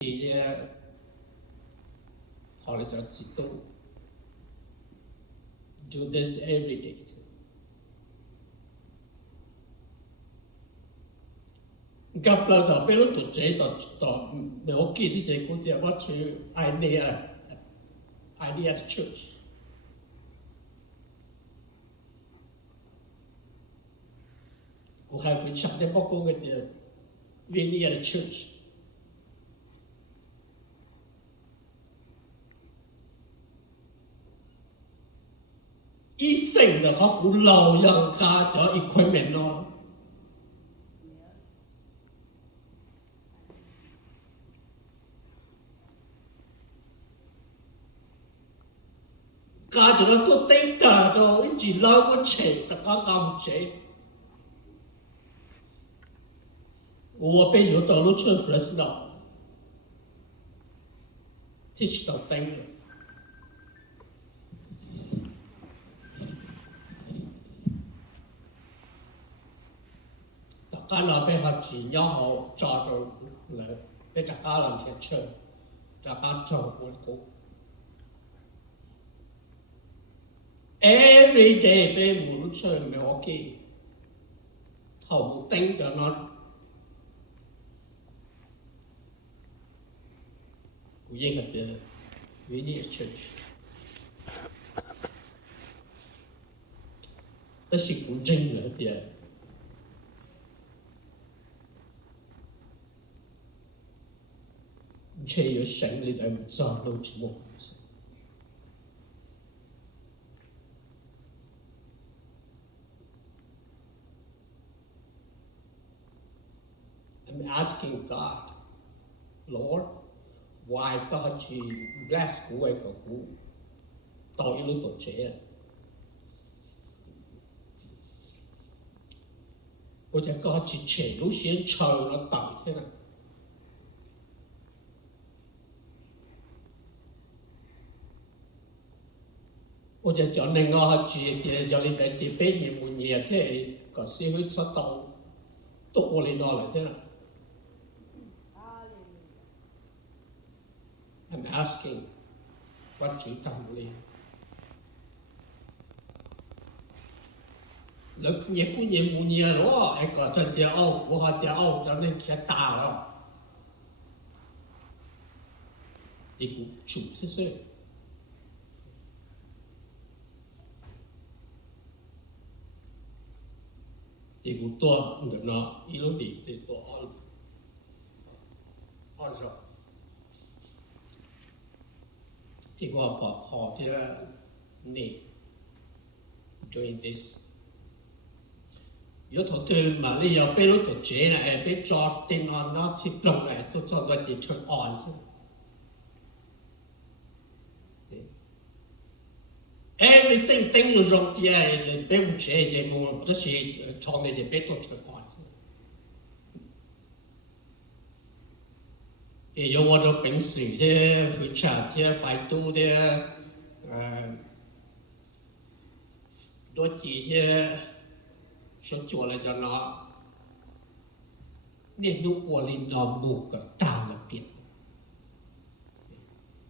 thì họ lại cho chỉ tu do this every day. Gặp lại đó, bây giờ tụi trẻ đó, mình có kỳ sĩ trẻ cũng được what to idea at church. Cũng hay phải chắc để bao công cái về at church. Ý phình là họ cũng lâu yang ca cho equipment nó. Ca cho nó tốt tính cả cho chỉ lâu một chế, tất cả cả một chế. 我被有道路村 Fresno teach 到顶了。大家那边还只要好找到来，被大家人贴车，大家找我过。Every day 被无路村没 OK， 头不顶就那。Going at the Vineyard Church. 但是古镇了的，却有神里的造路之梦。I'm asking God, Lord.Why God chỉ bless của người của cụ tội lỗi tội trẻ, có thể God chỉ trẻ lúc xuyên chờ nó tội thế nào, có thể cho nên God chỉ thì cho nên cái chỉ bé nhiều một nhiều thế có sẽ hơi sao tội tội lên đó là thế nào. I'm asking what you tâm lên. Lúc nhẹ cũng nhẹ mù nhẹ đó, ai có chân tiêu âu, của họ tiêu âu cho nên sẽ tà đó. Thì cũng chủ sẽ sơ. Thì cũng tòa, được nó, ý lúc đi thì tòa on rồi. Thì có bảo họ thì nè doing this. Yếu tố từ mà lý do bây lúc tổ chế này, bây cho tên nó xịp lòng này, tôi cho nó thì turn on. Everything tính rộng thì bây một chế thì một cái gì cho nên thì bây tôi turn on. Thì yếu tôi bình sự thì phải trả thì phải tu thì đôi chỉ thì số chùa là cho nó nên lúc của linh nó mù cả ta là kiện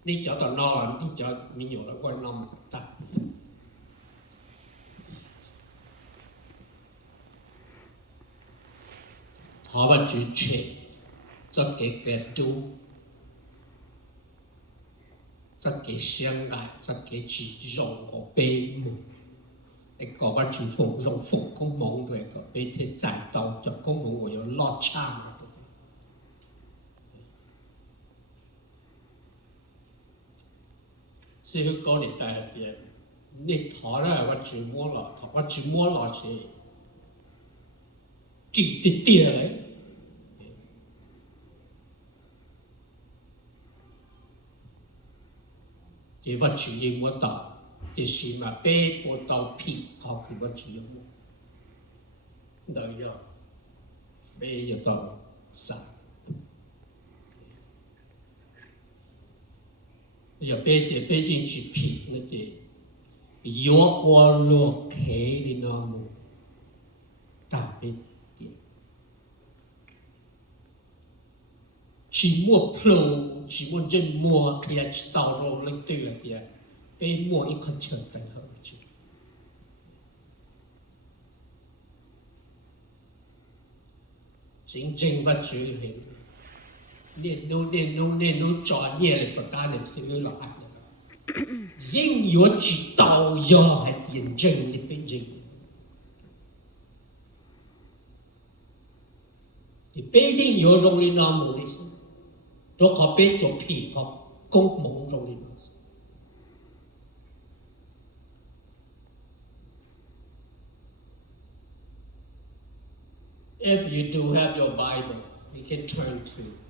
đi cho tao nó là đi cho mình nhiều nó gọi nó một ta họ và chữ chế cho cái tu cho cái xem ngại cho cái chỉ rộng của bê mù có bắt chữ phục rộng phục công mong rồi có bê thế giải tàu cho công mong của nó lo cha mà sẽ hữu có để tại thì nên thọ ra bắt chữ mua lọ thọ bắt chữ mua lọ chỉ tiền đấy thì bắt chữ gì mua tàu thì xí mà bê của tàu phỉ họ cứ bắt chữ mua đời giờ bê giờ tàu sẵn giờ bê thì bê chính chỉ phỉ nó thì yếu qua lô khế đi nó mua tạm bê tiền chỉ mua plo chỉ mua chân mua kia chỉ tàu rồi lên từ là kia bé mua ít con chờ tận hợp chứ chính chính vật chữ hình nên nó chọn nhẹ lại bậc ta nên xin lỗi là anh đó nhưng yếu chỉ tàu do hay tiền chân thì bên chính thì bên nhưng yếu rong đi nam mô đi rồi họ bên chỗ phỉ họ công mộng rong đi nam If you do have your Bible, you can turn to